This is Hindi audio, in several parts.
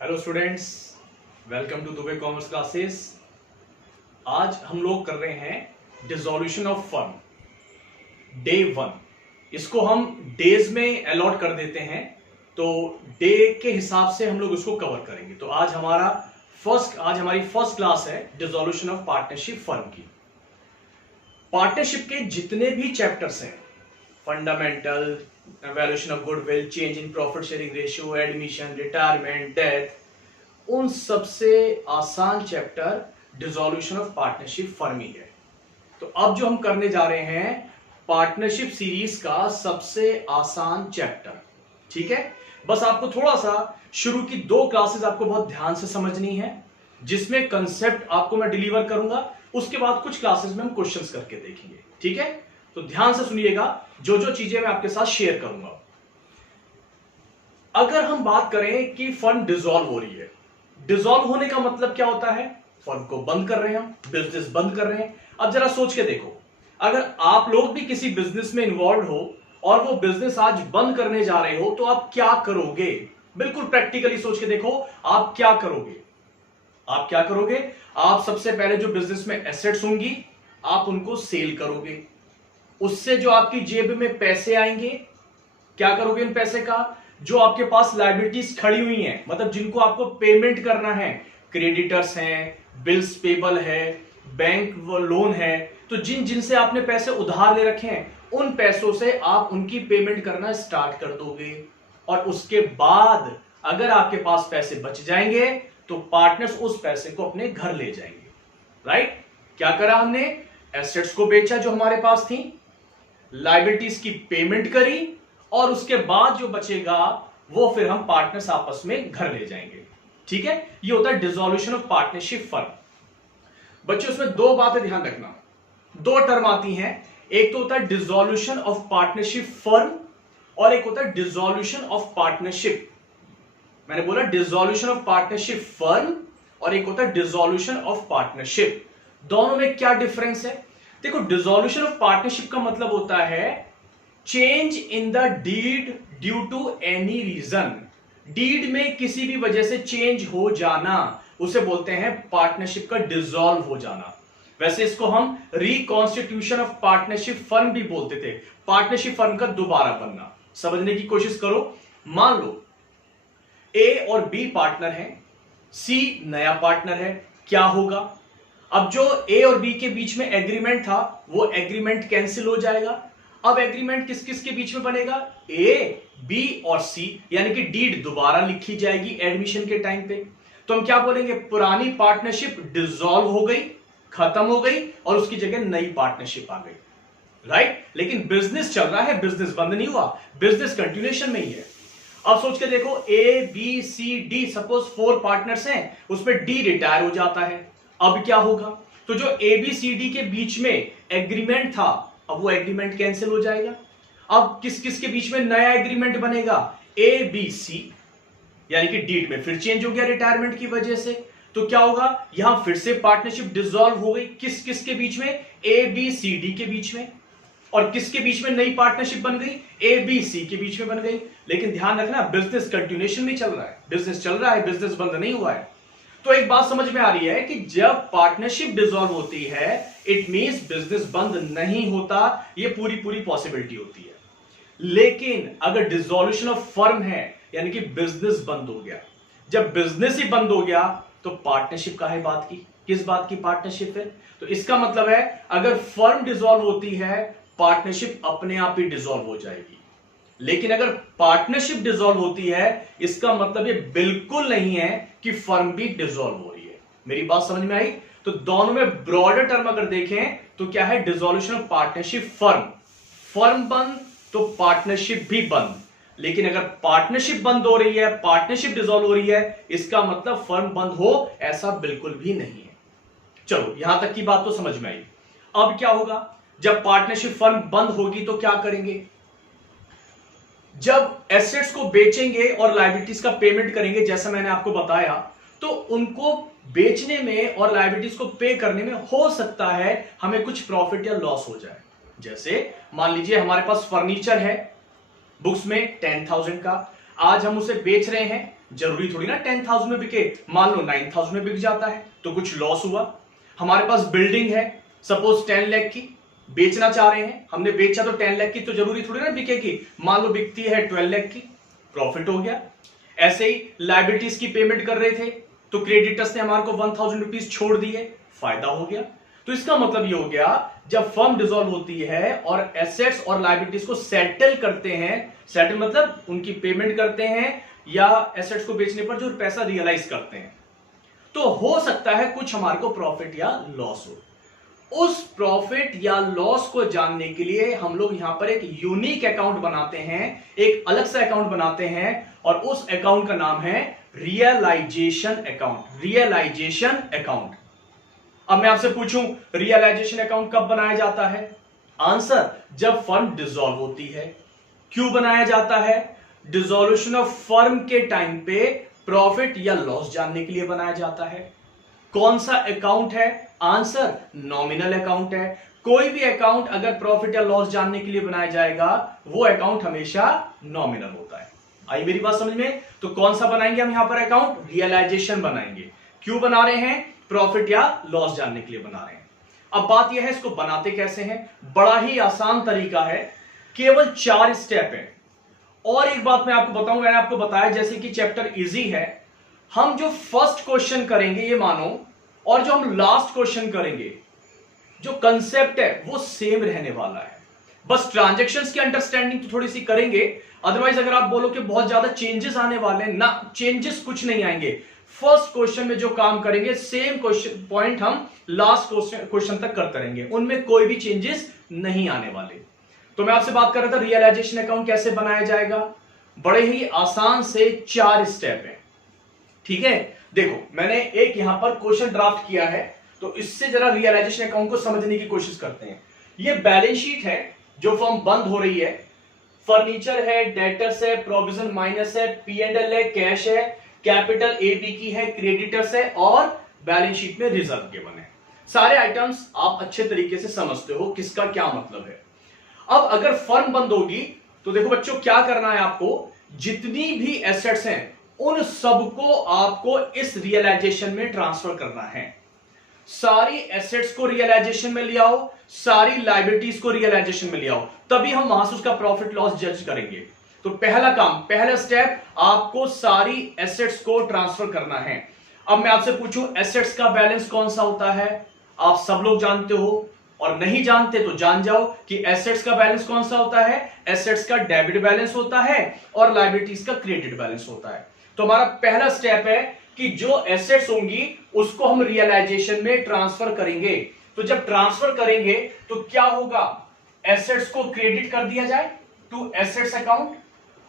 Hello students, welcome to Dubey commerce classes. आज हम लोग कर रहे हैं डिसॉल्यूशन ऑफ फर्म डे 1। इसको हम डेज में अलॉट कर देते हैं, तो डे के हिसाब से हम लोग इसको कवर करेंगे। तो आज हमारी फर्स्ट क्लास है डिसॉल्यूशन ऑफ पार्टनरशिप फर्म की। पार्टनरशिप के जितने भी चैप्टर्स हैं, fundamental, valuation of goodwill, change in profit sharing ratio, admission, retirement, death, उन सबसे आसान chapter dissolution of partnership firm ही है। तो अब जो हम करने जा रहे हैं पार्टनरशिप सीरीज का सबसे आसान चैप्टर, ठीक है। बस आपको थोड़ा सा शुरू की 2 क्लासेस आपको बहुत ध्यान से समझनी है, जिसमें कंसेप्ट आपको मैं डिलीवर करूंगा। उसके बाद कुछ क्लासेस में हम क्वेश्चंस करके देखेंगे, ठीक है। तो ध्यान से सुनिएगा जो जो चीजें मैं आपके साथ शेयर करूंगा। अगर हम बात करें कि फर्म डिसॉल्व हो रही है, डिसॉल्व होने का मतलब क्या होता है? फर्म को बंद कर रहे हैं, हम बिजनेस बंद कर रहे हैं। अब जरा सोच के देखो, अगर आप लोग भी किसी बिजनेस में इन्वॉल्व हो और वो बिजनेस आज बंद करने जा रहे हो, तो आप क्या करोगे? बिल्कुल प्रैक्टिकली सोच के देखो, आप क्या करोगे? आप सबसे पहले जो बिजनेस में एसेट्स होंगी, आप उनको सेल करोगे। उससे जो आपकी जेब में पैसे आएंगे, क्या करोगे उन पैसे का? जो आपके पास लायबिलिटीज खड़ी हुई हैं, मतलब जिनको आपको पेमेंट करना है, क्रेडिटर्स हैं, बिल्स पेबल है, बैंक लोन है, तो जिनसे आपने पैसे उधार ले रखे हैं, उन पैसों से आप उनकी पेमेंट करना स्टार्ट कर दोगे। और उसके बाद अगर आपके पास पैसे बच जाएंगे तो पार्टनर्स उस पैसे को अपने घर ले जाएंगे। राइट? क्या करा हमने? एसेट्स को बेचा जो हमारे पास थी, लायबिलिटीज की पेमेंट करी, और उसके बाद जो बचेगा वो फिर हम पार्टनर्स आपस में घर ले जाएंगे। ठीक है, ये होता है डिसॉल्यूशन ऑफ पार्टनरशिप फर्म। बच्चों, उसमें 2 बातें ध्यान रखना, 2 टर्म आती हैं। एक तो होता है डिसॉल्यूशन ऑफ पार्टनरशिप फर्म और एक होता है डिसॉल्यूशन ऑफ पार्टनरशिप। मैंने बोला डिसॉल्यूशन ऑफ पार्टनरशिप फर्म और एक होता है डिसॉल्यूशन ऑफ पार्टनरशिप। दोनों में क्या डिफरेंस है? देखो, डिसॉल्यूशन ऑफ पार्टनरशिप का मतलब होता है change in the deed due to any reason. Deed में किसी भी वजह से चेंज हो जाना, उसे बोलते हैं पार्टनरशिप का डिसॉल्व हो जाना। वैसे इसको हम रिकॉन्स्टिट्यूशन ऑफ पार्टनरशिप फर्म भी बोलते थे, पार्टनरशिप फर्म का दोबारा बनना। समझने की कोशिश करो। मान लो ए और बी पार्टनर हैं, सी नया पार्टनर है, क्या होगा? अब जो ए और बी के बीच में एग्रीमेंट था, वो एग्रीमेंट कैंसिल हो जाएगा। अब एग्रीमेंट किस किस के बीच में बनेगा? ए, बी और सी, यानी कि डीड दोबारा लिखी जाएगी एडमिशन के टाइम पे। तो हम क्या बोलेंगे? पुरानी पार्टनरशिप डिसॉल्व हो गई, खत्म हो गई, और उसकी जगह नई पार्टनरशिप आ गई। राइट? लेकिन बिजनेस चल रहा है, बिजनेस बंद नहीं हुआ, बिजनेस कंटिन्यूएशन में ही है। अब सोच के देखो, ए, बी, सी, डी, सपोज 4 पार्टनर्स हैं, उसमें डी रिटायर हो जाता है। अब क्या होगा? तो जो ए, बी, सी, डी के बीच में एग्रीमेंट था, अब वो एग्रीमेंट कैंसिल हो जाएगा। अब किस किस के बीच में नया एग्रीमेंट बनेगा? ए, बी, सी, यानी कि डीड में फिर चेंज हो गया रिटायरमेंट की वजह से। तो क्या होगा? यहां फिर से पार्टनरशिप डिसॉल्व हो गई। किस किस के बीच में? ए, बी, सी, डी के बीच में। और किसके बीच में नई पार्टनरशिप बन गई? ए, बी, सी के बीच में बन गई। लेकिन ध्यान रखना, बिजनेस कंटिन्यूएशन में चल रहा है, बिजनेस चल रहा है, बिजनेस बंद नहीं हुआ है। तो एक बात समझ में आ रही है कि जब पार्टनरशिप डिसॉल्व होती है, इट मींस बिजनेस बंद नहीं होता, ये पूरी पॉसिबिलिटी होती है। लेकिन अगर डिसॉल्यूशन ऑफ फर्म है, यानी कि बिजनेस बंद हो गया, जब बिजनेस ही बंद हो गया तो पार्टनरशिप काहे बात की? किस बात की पार्टनरशिप है? तो इसका मतलब है अगर फर्म डिसॉल्व होती है, पार्टनरशिप अपने आप ही डिसॉल्व हो जाएगी। लेकिन अगर पार्टनरशिप डिसॉल्व होती है, इसका मतलब ये बिल्कुल नहीं है कि फर्म भी डिसॉल्व हो रही है। मेरी बात समझ में आई? तो दोनों में ब्रॉडर टर्म अगर देखें तो क्या है? डिसॉल्यूशन ऑफ पार्टनरशिप फर्म बंद तो पार्टनरशिप भी बंद। लेकिन अगर पार्टनरशिप बंद हो रही है, पार्टनरशिप डिसॉल्व हो रही है, इसका मतलब फर्म बंद हो ऐसा बिल्कुल भी नहीं है। चलो, यहां तक की बात तो समझ में आई। अब क्या होगा? जब पार्टनरशिप फर्म बंद होगी तो क्या करेंगे? जब एसेट्स को बेचेंगे और लायबिलिटीज का पेमेंट करेंगे, जैसा मैंने आपको बताया, तो उनको बेचने में और लायबिलिटीज को पे करने में हो सकता है हमें कुछ प्रॉफिट या लॉस हो जाए। जैसे मान लीजिए हमारे पास फर्नीचर है, बुक्स में 10,000 का, आज हम उसे बेच रहे हैं जरूरी थोड़ी ना 10,000 में बिके, मान लो 9,000 में बिक जाता है तो कुछ लॉस हुआ। हमारे पास बिल्डिंग है सपोज 10 लाख की, बेचना चाह रहे हैं, हमने बेचा तो 10 लाख की, तो जरूरी थोड़ी ना बिकेगी, मान लो बिकती है 12 लाख की, प्रॉफिट हो गया। ऐसे ही लायबिलिटीज की पेमेंट कर रहे थे तो क्रेडिटर्स ने हमारे को 1,000 रुपीज छोड़ दिए, फायदा हो गया। तो इसका मतलब ये हो गया जब फर्म डिसॉल्व होती है और एसेट्स और लायबिलिटीज को सेटल करते हैं, सेटल मतलब उनकी पेमेंट करते हैं या एसेट्स को बेचने पर जो पैसा रियलाइज करते हैं, तो हो सकता है कुछ हमारे को प्रॉफिट या लॉस हो। उस प्रॉफिट या लॉस को जानने के लिए हम लोग यहां पर एक यूनिक अकाउंट बनाते हैं, एक अलग सा अकाउंट बनाते हैं और उस अकाउंट का नाम है रियलाइजेशन अकाउंट। Realisation account. अब मैं आपसे पूछूं रियलाइजेशन अकाउंट कब बनाया जाता है? आंसर, जब फर्म डिसॉल्व होती है। क्यों बनाया जाता है? डिसॉल्यूशन ऑफ फर्म के टाइम पे प्रॉफिट या लॉस जानने के लिए बनाया जाता है। कौन सा अकाउंट है? आंसर, नॉमिनल अकाउंट है। कोई भी अकाउंट अगर प्रॉफिट या लॉस जानने के लिए बनाया जाएगा वो अकाउंट हमेशा नॉमिनल होता है। आई मेरी बात समझ में? तो कौन सा बनाएंगे हम यहां पर अकाउंट? रियलाइजेशन बनाएंगे। क्यों बना रहे हैं? प्रॉफिट या लॉस जानने के लिए बना रहे हैं। अब बात यह है इसको बनाते कैसे हैं? बड़ा ही आसान तरीका है, केवल 4 स्टेप है। और एक बात मैं आपको बताऊं, मैंने आपको बताया जैसे कि चैप्टर इजी है, हम जो फर्स्ट क्वेश्चन करेंगे ये मानो, और जो हम लास्ट क्वेश्चन करेंगे, जो कंसेप्ट है वो सेम रहने वाला है। बस ट्रांजैक्शंस की अंडरस्टैंडिंग तो थोड़ी सी करेंगे, अदरवाइज अगर आप बोलो कि बहुत ज्यादा चेंजेस आने वाले हैं ना, चेंजेस कुछ नहीं आएंगे। फर्स्ट क्वेश्चन में जो काम करेंगे सेम क्वेश्चन पॉइंट हम लास्ट क्वेश्चन तक करते रहेंगे, उनमें कोई भी चेंजेस नहीं आने वाले। तो मैं आपसे बात कर रहा था रियलाइजेशन अकाउंट कैसे बनाया जाएगा। बड़े ही आसान से 4 स्टेप है, ठीक है। देखो मैंने एक यहां पर क्वेश्चन ड्राफ्ट किया है, तो इससे जरा रियलाइजेशन अकाउंट को समझने की कोशिश करते हैं। ये बैलेंस शीट है जो फर्म बंद हो रही है, फर्नीचर है, डेटर्स है, प्रोविजन माइनस है, P&L है, कैश है, कैपिटल AB की है, क्रेडिटर्स है और बैलेंस शीट में रिजर्व गिवन है। सारे आइटम्स आप अच्छे तरीके से समझते हो किसका क्या मतलब है। अब अगर फर्म बंद होगी तो देखो बच्चों क्या करना है आपको, जितनी भी एसेट्स हैं उन सबको आपको इस रियलाइजेशन में ट्रांसफर करना है। सारी एसेट्स को रियलाइजेशन में ले आओ, सारी लायबिलिटीज को रियलाइजेशन में ले आओ, तभी हम वहां से उसका प्रॉफिट लॉस जज करेंगे। तो पहला काम, पहला स्टेप, आपको सारी एसेट्स को ट्रांसफर करना है। अब मैं आपसे पूछूं एसेट्स का बैलेंस कौन सा होता है? आप सब लोग जानते हो, और नहीं जानते तो जान जाओ कि एसेट्स का बैलेंस कौन सा होता है। एसेट्स का डेबिट बैलेंस होता है और लायबिलिटीज का क्रेडिट बैलेंस होता है। तो हमारा पहला स्टेप है कि जो एसेट्स होंगी उसको हम रियलाइजेशन में ट्रांसफर करेंगे। तो जब ट्रांसफर करेंगे तो क्या होगा, एसेट्स को क्रेडिट कर दिया जाए टू एसेट्स अकाउंट,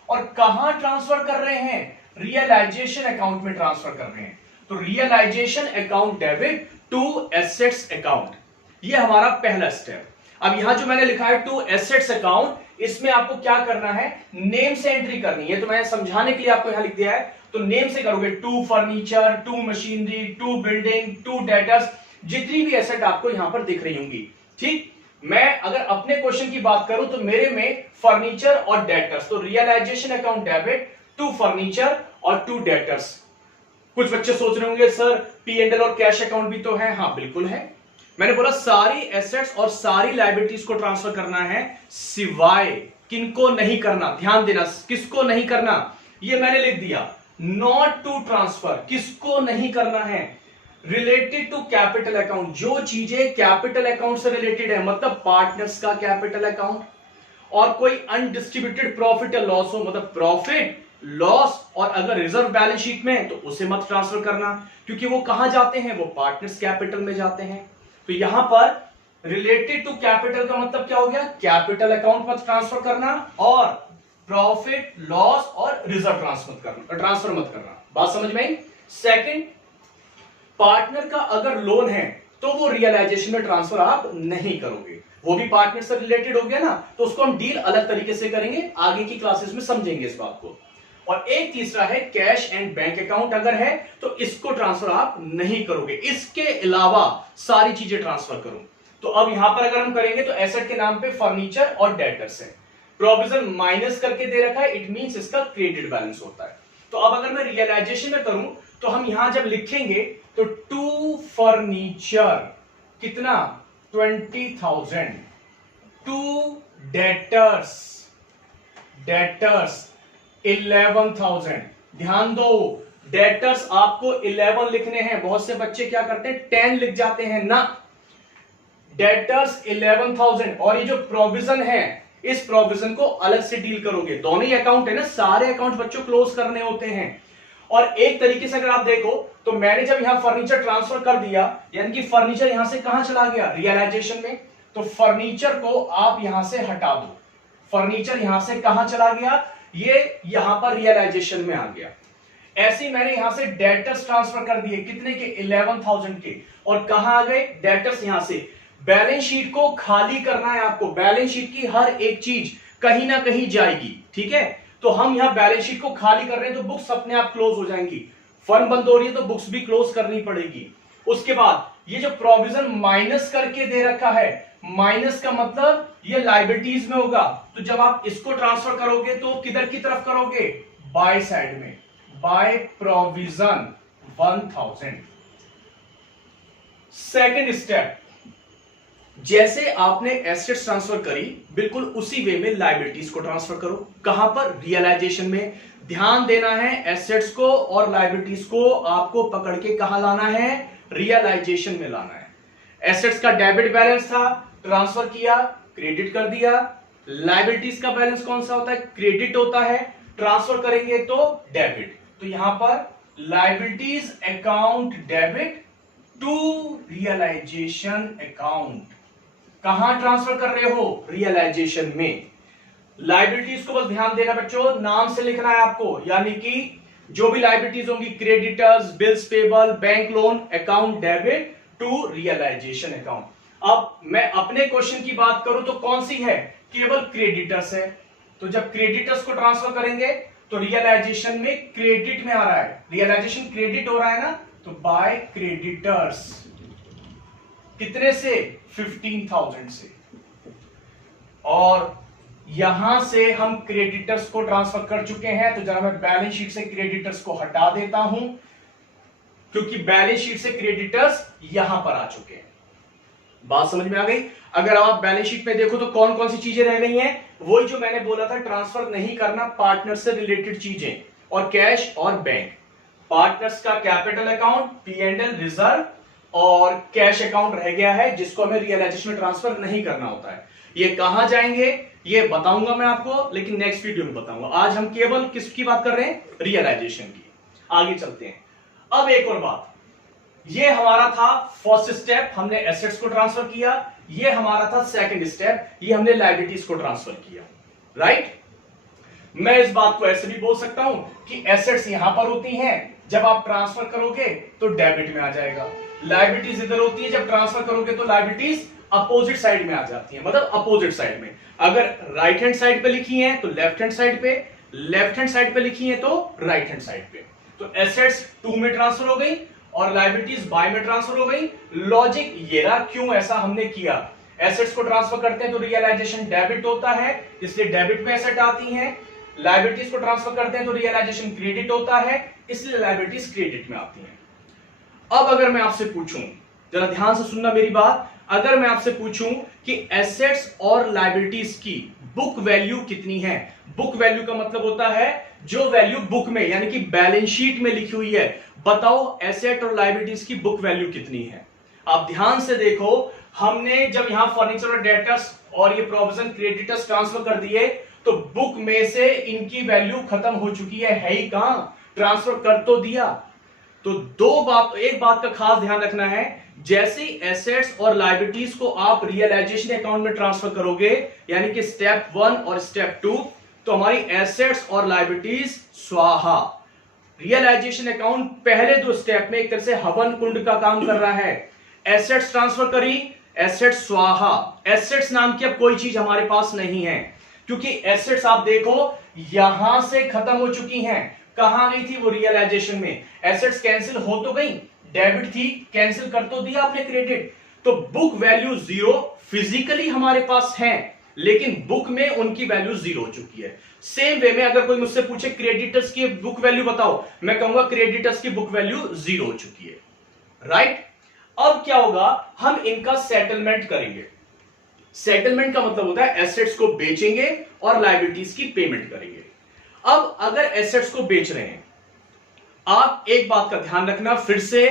और कहां ट्रांसफर कर रहे हैं? रियलाइजेशन अकाउंट में ट्रांसफर कर रहे हैं। तो realisation account debit to assets account, ये हमारा पहला स्टेप। अब यहां जो मैंने लिखा है टू एसेट्स अकाउंट, इसमें आपको क्या करना है, नेम से एंट्री करनी है। तो मैंने समझाने के लिए आपको यहां लिख दिया है, तो नेम से करोगे, to furniture, to machinery, to building, to debtors, जितनी भी एसेट आपको यहां पर दिख रही होंगी। ठीक, मैं अगर अपने क्वेश्चन की बात करूं तो मेरे में फर्नीचर और डेटर्स, तो realisation account debit to furniture और टू डेटर्स। कुछ बच्चे सोच रहे होंगे सर P&L और कैश अकाउंट भी तो है। हाँ बिल्कुल है, मैंने बोला सारी एसेट्स और सारी लायबिलिटीज को ट्रांसफर करना है, सिवाय किनको नहीं करना, ध्यान देना, किसको नहीं करना, ये मैंने लिख दिया, नॉट टू ट्रांसफर, किसको नहीं करना है, रिलेटेड टू कैपिटल अकाउंट, जो चीजें कैपिटल अकाउंट से रिलेटेड है, मतलब पार्टनर्स का कैपिटल अकाउंट, और कोई अनडिस्ट्रीब्यूटेड प्रॉफिट या लॉस हो, मतलब प्रॉफिट लॉस, और अगर रिजर्व बैलेंस शीट में तो उसे मत ट्रांसफर करना, क्योंकि वो कहां जाते हैं, वो पार्टनर्स कैपिटल में जाते हैं। तो यहां पर रिलेटेड टू कैपिटल का मतलब क्या हो गया, कैपिटल अकाउंट मत ट्रांसफर करना, और प्रॉफिट लॉस और रिजर्व ट्रांसफर मत करना। बात समझ में आई? सेकंड, पार्टनर का अगर लोन है तो वो रियलाइजेशन में ट्रांसफर आप नहीं करोगे, वो भी पार्टनर से रिलेटेड हो गया ना, तो उसको हम डील अलग तरीके से करेंगे, आगे की क्लासेस में समझेंगे इस बात को। और एक तीसरा है कैश एंड बैंक अकाउंट अगर है तो इसको ट्रांसफर आप नहीं करोगे, इसके अलावा सारी चीजें ट्रांसफर करो। तो अब यहां पर अगर हम करेंगे तो एसेट के नाम पे फर्नीचर और डेटर्स है, प्रोविजन माइनस करके दे रखा है, इट मींस इसका क्रेडिट बैलेंस होता है। तो तो अब अगर मैं रियलाइजेशन में करूं तो हम यहां जब लिखेंगे तो टू फर्नीचर कितना 20,000, टू डेटर्स 11,000। ध्यान दो, डेटर्स आपको 11 लिखने हैं। बहुत से बच्चे क्या करते हैं 10 लिख जाते हैं ना, डेटर्स 11,000। और ये जो प्रोविजन है इस प्रोविजन को अलग से डील करोगे। दोनों ही अकाउंट है ना, सारे अकाउंट बच्चों क्लोज करने होते हैं। और एक तरीके से अगर आप देखो तो मैंने जब यहां फर्नीचर ट्रांसफर कर दिया, यानी कि फर्नीचर यहां से कहां चला गया रियलाइजेशन में, तो फर्नीचर को आप यहां से हटा दो। फर्नीचर यहां से कहां चला गया, ये यहां पर रियलाइजेशन में आ गया। ऐसे मैंने यहां से डेटर्स ट्रांसफर कर दिए, कितने के 11,000 के, और कहां आ गए डेटर्स यहां से। बैलेंस शीट को खाली करना है आपको, बैलेंस शीट की हर एक चीज कहीं ना कहीं जाएगी, ठीक है। तो हम यहां बैलेंस शीट को खाली कर रहे हैं तो बुक्स अपने आप क्लोज हो जाएंगी। फर्म बंद हो रही है तो बुक्स भी क्लोज करनी पड़ेगी। उसके बाद ये जो प्रोविजन माइनस करके दे रखा है, माइनस का मतलब ये लायबिलिटीज में होगा, तो जब आप इसको ट्रांसफर करोगे तो किधर की तरफ करोगे, बाय साइड में, बाय प्रोविजन 1,000। सेकेंड स्टेप, जैसे आपने एसेट्स ट्रांसफर करी बिल्कुल उसी वे में लायबिलिटीज को ट्रांसफर करो। कहां पर, रियलाइजेशन में। ध्यान देना है, एसेट्स को और लायबिलिटीज को आपको पकड़ के कहां लाना है, रियलाइजेशन में लाना है। एसेट्स का डेबिट बैलेंस था, ट्रांसफर किया, क्रेडिट कर दिया। लायबिलिटीज का बैलेंस कौन सा होता है, क्रेडिट होता है, ट्रांसफर करेंगे तो डेबिट। तो यहां पर liabilities account debit to realisation account. कहां ट्रांसफर कर रहे हो, रियलाइजेशन में। लायबिलिटीज को बस ध्यान देना बच्चों, नाम से लिखना है आपको, यानी कि जो भी लायबिलिटीज होंगी, creditors, bills payable, bank loan, account debit to realisation account. अब मैं अपने क्वेश्चन की बात करूं तो कौन सी है, केवल क्रेडिटर्स है। तो जब क्रेडिटर्स को ट्रांसफर करेंगे तो रियलाइजेशन में क्रेडिट में आ रहा है, रियलाइजेशन क्रेडिट हो रहा है ना, तो बाय क्रेडिटर्स कितने से, 15,000 से। और यहां से हम क्रेडिटर्स को ट्रांसफर कर चुके हैं, तो जरा मैं बैलेंस शीट से क्रेडिटर्स को हटा देता हूं, क्योंकि बैलेंस शीट से क्रेडिटर्स यहां पर आ चुके हैं। बात समझ में आ गई। अगर आप बैलेंस शीट में देखो तो कौन कौन सी चीजें रह गई हैं, वही जो मैंने बोला था, ट्रांसफर नहीं करना पार्टनर से रिलेटेड चीजें, और कैश और बैंक। पार्टनर्स का कैपिटल अकाउंट, P&L रिजर्व और कैश अकाउंट रह गया है, जिसको हमें रियलाइजेशन में ट्रांसफर नहीं करना होता है। ये कहां जाएंगे ये बताऊंगा मैं आपको, लेकिन नेक्स्ट वीडियो में बताऊंगा। आज हम केवल किसकी बात कर रहे हैं, रियलाइजेशन की। आगे चलते हैं। अब एक और बात, ये हमारा था फर्स्ट स्टेप, हमने एसेट्स को ट्रांसफर किया। ये हमारा था सेकंड स्टेप, ये हमने लायबिलिटीज को ट्रांसफर किया, राइट। मैं इस बात को ऐसे भी बोल सकता हूं कि एसेट्स यहां पर होती हैं, जब आप ट्रांसफर करोगे तो डेबिट में आ जाएगा। लायबिलिटीज इधर होती है, जब ट्रांसफर करोगे तो लायबिलिटीज अपोजिट साइड में आ जाती है, मतलब अपोजिट साइड में। अगर राइट हैंड साइड पे लिखी है तो लेफ्ट हैंड साइड पे, लेफ्ट हैंड साइड पे लिखी है तो राइट हैंड साइड पे। तो एसेट्स 2 में ट्रांसफर हो गई और लायबिलिटीज बाय में ट्रांसफर हो गई। लॉजिक ये रहा, क्यों ऐसा हमने किया। एसेट्स को ट्रांसफर करते हैं तो रियलाइजेशन डेबिट होता है, इसलिए डेबिट में एसेट आती हैं। लायबिलिटीज को ट्रांसफर करते हैं तो रियलाइजेशन क्रेडिट होता है, इसलिए लायबिलिटीज क्रेडिट में आती हैं। अब अगर मैं आपसे पूछूं, जरा ध्यान से सुनना मेरी बात, अगर मैं आपसे पूछूं कि एसेट्स और लायबिलिटीज की बुक वैल्यू कितनी है। बुक वैल्यू का मतलब होता है जो वैल्यू बुक में यानी कि बैलेंस शीट में लिखी हुई है। बताओ एसेट और लायबिलिटीज की बुक वैल्यू कितनी है। आप ध्यान से देखो, हमने जब यहां फर्नीचर और डेटर्स और ये प्रोविजन क्रेडिटर्स ट्रांसफर कर दिए तो बुक में से इनकी वैल्यू खत्म हो चुकी है ही कहां, ट्रांसफर कर तो दिया। तो एक बात का खास ध्यान रखना है, जैसे एसेट्स और लायबिलिटीज को आप रियलाइजेशन अकाउंट में ट्रांसफर करोगे, यानी कि स्टेप 1 और स्टेप 2, तो हमारी एसेट्स और लायबिलिटीज स्वाहा। रियलाइजेशन अकाउंट पहले 2 स्टेप में एक तरह से हवन कुंड का काम कर रहा है। एसेट्स ट्रांसफर करी, एसेट्स स्वाहा। एसेट्स नाम की अब कोई चीज हमारे पास नहीं है, क्योंकि एसेट्स आप देखो यहां से खत्म हो चुकी हैं। कहां गई थी वो, रियलाइजेशन में। एसेट्स कैंसिल हो तो गई, डेबिट थी, कैंसिल कर तो दिया आपने क्रेडिट। तो बुक वैल्यू 0 फिजिकली हमारे पास है, लेकिन बुक में उनकी वैल्यू 0 हो चुकी है। सेम वे में अगर कोई मुझसे पूछे क्रेडिटर्स की बुक वैल्यू बताओ, मैं कहूंगा क्रेडिटर्स की बुक वैल्यू 0 हो चुकी है, राइट। अब क्या होगा, हम इनका सेटलमेंट करेंगे। सेटलमेंट का मतलब होता है एसेट्स को बेचेंगे और लायबिलिटीज की पेमेंट करेंगे। अब अगर एसेट्स को बेच रहे हैं, आप एक बात का ध्यान रखना, फिर से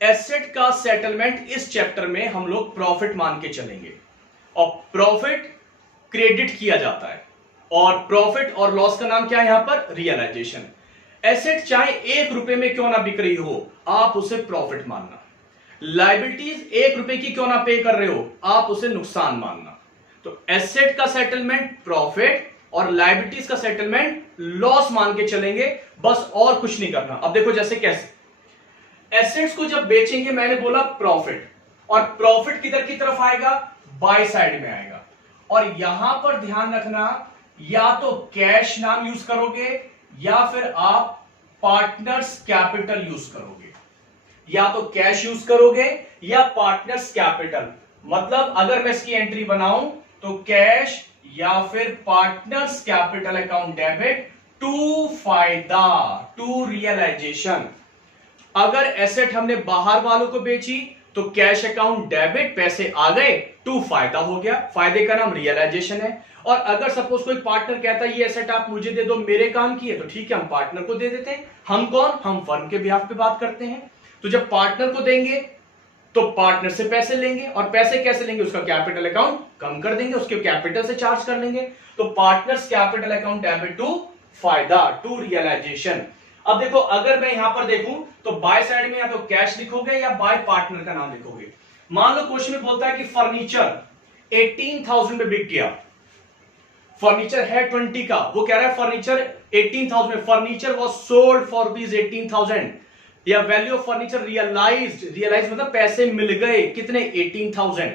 एसेट का सेटलमेंट इस चैप्टर में हम लोग प्रॉफिट मान के चलेंगे, और प्रॉफिट क्रेडिट किया जाता है, और प्रॉफिट और लॉस का नाम क्या है यहां पर, रियलाइजेशन। एसेट चाहे 1 रुपए में क्यों ना बिक रही हो, आप उसे प्रॉफिट मानना। लायबिलिटीज 1 रुपए की क्यों ना पे कर रहे हो, आप उसे नुकसान मानना। तो एसेट का सेटलमेंट प्रॉफिट और लायबिलिटीज का सेटलमेंट लॉस मान के चलेंगे, बस और कुछ नहीं करना। अब देखो जैसे कैसे, एसेट्स को जब बेचेंगे मैंने बोला प्रॉफिट, और प्रॉफिट किधर की तरफ आएगा, बाय साइड में आएगा। और यहां पर ध्यान रखना, या तो कैश नाम यूज करोगे या फिर आप पार्टनर्स कैपिटल यूज करोगे, या तो कैश यूज करोगे या पार्टनर्स कैपिटल। मतलब अगर मैं इसकी एंट्री बनाऊं तो कैश या फिर partners capital account debit to फायदा, टू रियलाइजेशन। अगर एसेट हमने बाहर वालों को बेची तो कैश अकाउंट डेबिट, पैसे आ गए, टू फायदा हो गया, फायदे का नाम रियलाइजेशन है। और अगर सपोज कोई पार्टनर कहता है ये एसेट आप मुझे दे दो, मेरे काम की है, तो ठीक है हम पार्टनर को दे देते हैं। हम कौन, हम फर्म के बिहाफ पे बात करते हैं। तो जब पार्टनर को देंगे तो पार्टनर से पैसे लेंगे, और पैसे कैसे लेंगे, उसका कैपिटल अकाउंट कम कर देंगे, उसके कैपिटल से चार्ज कर लेंगे। तो partners capital account debit to फायदा, टू रियलाइजेशन। अब देखो अगर मैं यहां पर देखूं तो बाय साइड में या तो कैश लिखोगे या बाय पार्टनर का नाम लिखोगे। मान लो क्वेश्चन में बोलता है कि फर्नीचर 18,000 में बिक गया, फर्नीचर है 20 का, वो कह रहा है फर्नीचर 18,000 में, furniture was sold for rupees 18,000, या वैल्यू ऑफ फर्नीचर रियलाइज मतलब पैसे मिल गए, कितने, 18,000।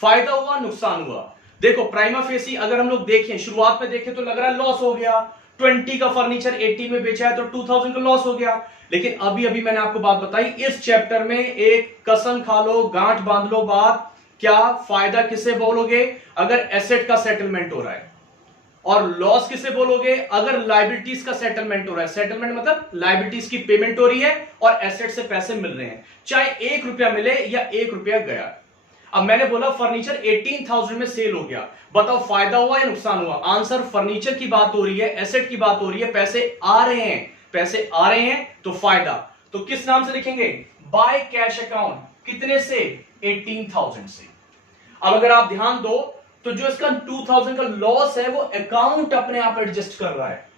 फायदा हुआ, नुकसान हुआ। देखो प्राइमा फेसी अगर हम लोग देखें, शुरुआत में देखें तो लग रहा है लॉस हो गया, 20 का फर्नीचर 18 में बेचा है तो 2,000 का लॉस हो गया। लेकिन अभी अभी मैंने आपको बात बताई, इस चैप्टर में एक कसम खा लो, गांठ बांध लो बात, क्या फायदा किसे बोलोगे, अगर एसेट का सेटलमेंट हो रहा है, और लॉस किसे बोलोगे, अगर लायबिलिटीज का सेटलमेंट हो रहा है। सेटलमेंट मतलब लायबिलिटीज की पेमेंट हो रही है और एसेट से पैसे मिल रहे हैं, चाहे 1 रुपया मिले या 1 रुपया गया। अब मैंने बोला फर्नीचर 18,000 में सेल हो गया, बताओ फायदा हुआ या नुकसान हुआ। आंसर, फर्नीचर की बात हो रही है, एसेट की बात हो रही है, पैसे आ रहे हैं, पैसे आ रहे हैं तो फायदा। तो किस नाम से लिखेंगे, बाय कैश अकाउंट, कितने से, 18,000 से। अब अगर आप ध्यान दो तो जो इसका 2,000 का लॉस है वो अकाउंट अपने आप एडजस्ट कर रहा है।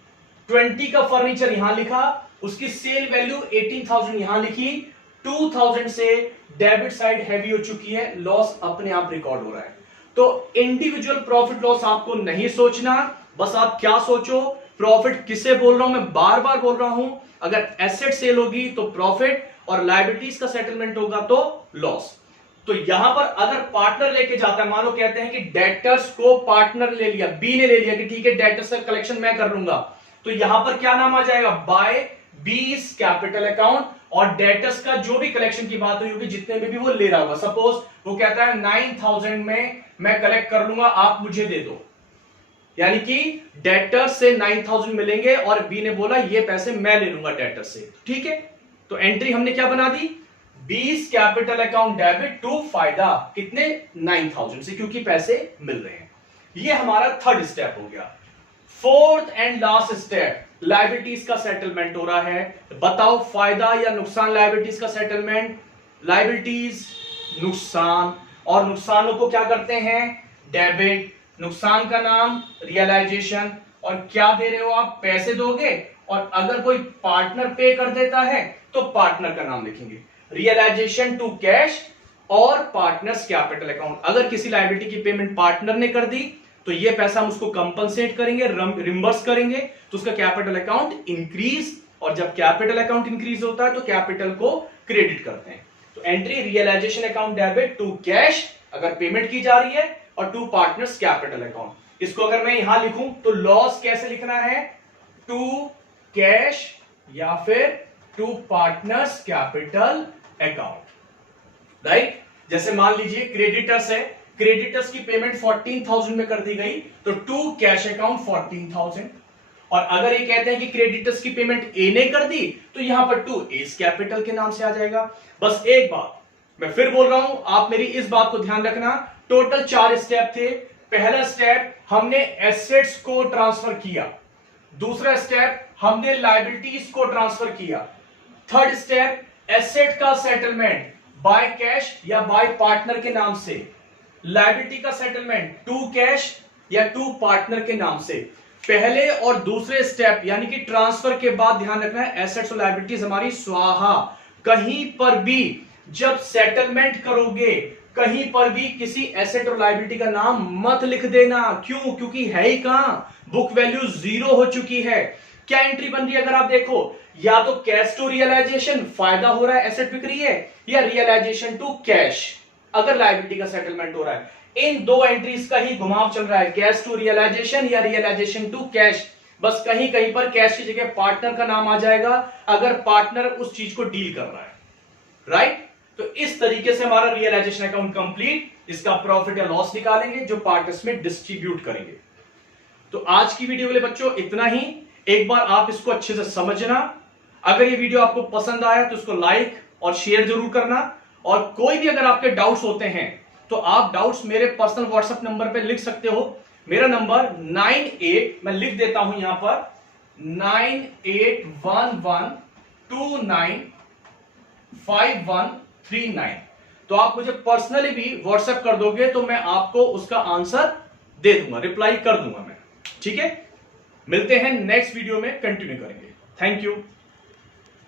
20 का फर्नीचर यहां लिखा, उसकी सेल वैल्यू 18,000 यहां लिखी, 2,000 से डेबिट साइड हैवी हो चुकी है, लॉस अपने आप रिकॉर्ड हो रहा है। तो इंडिविजुअल प्रॉफिट लॉस आपको नहीं सोचना, बस आप क्या सोचो, प्रॉफिट किसे बोल रहा हूं, मैं बार बार बोल रहा हूं, अगर एसेट सेल होगी तो प्रॉफिट, और लायबिलिटीज का सेटलमेंट होगा तो लॉस। तो यहां पर अगर पार्टनर लेके जाता है, मान लो कहते हैं कि डेटर्स को पार्टनर ले लिया, बी ने ले लिया कि ठीक है डेटर्स का कलेक्शन मैं कर लूंगा, तो यहां पर क्या नाम आ जाएगा, बाय बीस कैपिटल अकाउंट, और डेटर्स का जो भी कलेक्शन की बात हुई होगी, जितने में भी वो ले रहा होगा, सपोज वो कहता है 9,000 में मैं कलेक्ट कर लूंगा, आप मुझे दे दो, यानी कि डेटर्स से 9,000 मिलेंगे और बी ने बोला ये पैसे मैं ले लूंगा डेटर्स से, ठीक है। तो एंट्री हमने क्या बना दी, 20 कैपिटल अकाउंट डेबिट टू फायदा, कितने, 9,000 से, क्योंकि पैसे मिल रहे हैं। ये हमारा थर्ड स्टेप हो गया। Fourth and last step, liabilities का सेटलमेंट हो रहा है। बताओ फायदा या नुकसान लायबिलिटीज का सेटलमेंट, लायबिलिटीज नुकसान, और नुकसानों को क्या करते हैं, डेबिट, नुकसान का नाम रियलाइजेशन, और क्या दे रहे हो आप, पैसे दोगे, और अगर कोई पार्टनर पे कर देता है तो पार्टनर का नाम लिखेंगे, रियलाइजेशन टू कैश और पार्टनर्स कैपिटल अकाउंट। अगर किसी लायबिलिटी की पेमेंट पार्टनर ने कर दी तो ये पैसा हम उसको कंपनसेट करेंगे, रिम्बर्स करेंगे, तो उसका कैपिटल अकाउंट इंक्रीज, और जब कैपिटल अकाउंट इंक्रीज होता है तो कैपिटल को क्रेडिट करते हैं। तो entry realisation account debit to cash अगर पेमेंट की जा रही है, और टू पार्टनर्स कैपिटल अकाउंट। इसको अगर मैं यहां लिखूं तो लॉस कैसे लिखना है, टू कैश या फिर to partners capital account, right. जैसे मान लीजिए क्रेडिटर्स है, क्रेडिटर्स की पेमेंट 14,000 में कर दी गई, तो टू कैश अकाउंट 14,000। और अगर ये कहते हैं कि क्रेडिटर्स की पेमेंट ए ने कर दी, तो यहां पर टू एस कैपिटल के नाम से आ जाएगा। बस एक बात मैं फिर बोल रहा हूं, आप मेरी इस बात को ध्यान रखना, टोटल 4 स्टेप थे। पहला स्टेप हमने एसेट्स को ट्रांसफर किया, दूसरा स्टेप हमने लायबिलिटीज को ट्रांसफर किया, थर्ड स्टेप एसेट का सेटलमेंट बाय कैश या बाय पार्टनर के नाम से, लायबिलिटी का सेटलमेंट टू कैश या टू पार्टनर के नाम से। पहले और दूसरे स्टेप यानी कि ट्रांसफर के बाद ध्यान रखना है एसेट्स और लायबिलिटीज हमारी स्वाहा। कहीं पर भी जब सेटलमेंट करोगे, कहीं पर भी किसी एसेट और लायबिलिटी का नाम मत लिख देना। क्यों? क्योंकि है ही कहां, बुक वैल्यू 0 हो चुकी है। क्या एंट्री बन रही है अगर आप देखो, या तो कैश टू रियलाइजेशन, फायदा हो रहा है, एसेट बिक रही है, या रियलाइजेशन टू कैश अगर लायबिलिटी का सेटलमेंट हो रहा है। इन दो एंट्रीज का ही घुमाव चल रहा है, कैश टू रियलाइजेशन या रियलाइजेशन टू कैश। बस कहीं कहीं पर कैश की जगह पार्टनर का नाम आ जाएगा अगर पार्टनर उस चीज को डील कर रहा है, राइट। तो इस तरीके से हमारा रियलाइजेशन अकाउंट कंप्लीट, इसका प्रॉफिट या लॉस निकालेंगे जो पार्टनर्स में डिस्ट्रीब्यूट करेंगे। तो आज की वीडियो के लिए बच्चों इतना ही। एक बार आप इसको अच्छे से समझना। अगर ये वीडियो आपको पसंद आया तो इसको लाइक और शेयर जरूर करना। और कोई भी अगर आपके डाउट्स होते हैं तो आप डाउट्स मेरे पर्सनल व्हाट्सएप नंबर पे लिख सकते हो। मेरा नंबर 98, मैं लिख देता हूं यहां पर, 9811295139। तो आप मुझे पर्सनली भी व्हाट्सएप कर दोगे तो मैं आपको उसका आंसर दे दूंगा, रिप्लाई कर दूंगा मैं। ठीक है, मिलते हैं नेक्स्ट वीडियो में, कंटिन्यू करेंगे। Thank you.